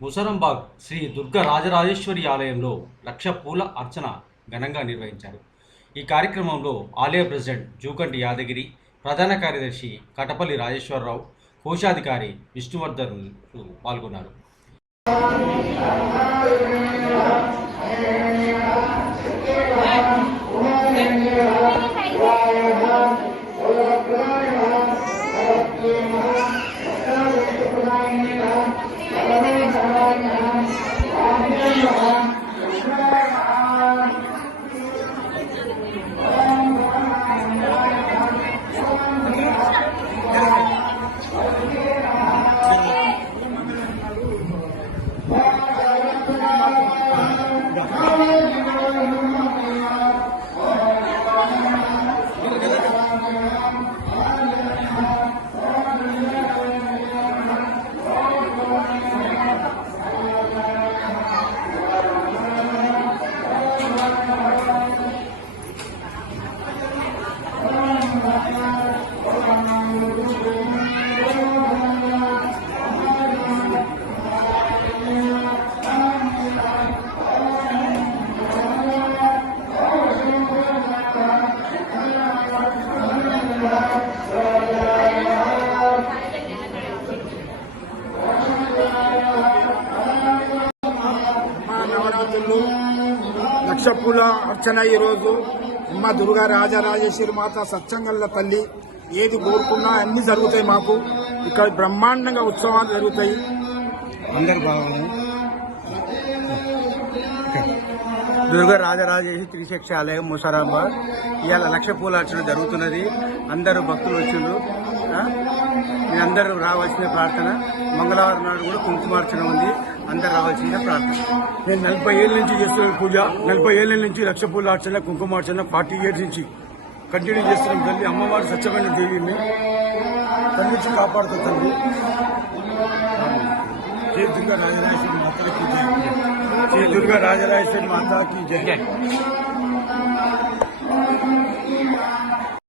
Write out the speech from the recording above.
ముసరంబాగ్ శ్రీ దుర్గ రాజరాజేశ్వరి ఆలయంలో లక్ష పూల అర్చన ఘనంగా నిర్వహించారు. ఈ కార్యక్రమంలో ఆలయ ప్రెసిడెంట్ జూకంటి యాదగిరి, ప్రధాన కార్యదర్శి కటపల్లి రాజేశ్వరరావు, కోశాధికారి విష్ణువర్ధన్ పాల్గొన్నారు. లక్ష పూల అర్చన ఈరోజు అమ్మ దుర్గా రాజరాజేశ్వరి మాత సత్సంగంలో తల్లి ఏది కోరుకున్నా అన్ని జరుగుతాయి. మాకు ఇక్కడ బ్రహ్మాండంగా ఉత్సవాలు జరుగుతాయి. అందరు బాగున్నాయి. దుర్గా రాజరాజేశ్వరి త్రిశక్తి ఆలయం ముసరాబాద్ ఇవాళ లక్ష పూల అర్చన జరుగుతున్నది. అందరూ భక్తులు వచ్చిండ్రు. అందరూ రావాల్సిన ప్రార్థన. మంగళవారం నాడు కూడా కుంకుమార్చన ఉంది. అందరు రావాల్సిన ప్రార్థన. నేను 40 ఏళ్ళ నుంచి చేస్తున్న పూజ. 40 ఏళ్ళ నుంచి లక్ష పూల అర్చన, కుంకుమార్చన 40 ఇయర్స్ నుంచి కంటిన్యూ చేస్తున్నాం. తల్లి అమ్మవారు స్వచ్ఛమైన దేవిని తల్లించి కాపాడుతుంది. తల్లి జై దుర్గా రాజరాజేశ్వరి మాతాకి జై. జై దుర్గా రాజరాజేశ్వరి మాతాకి జై.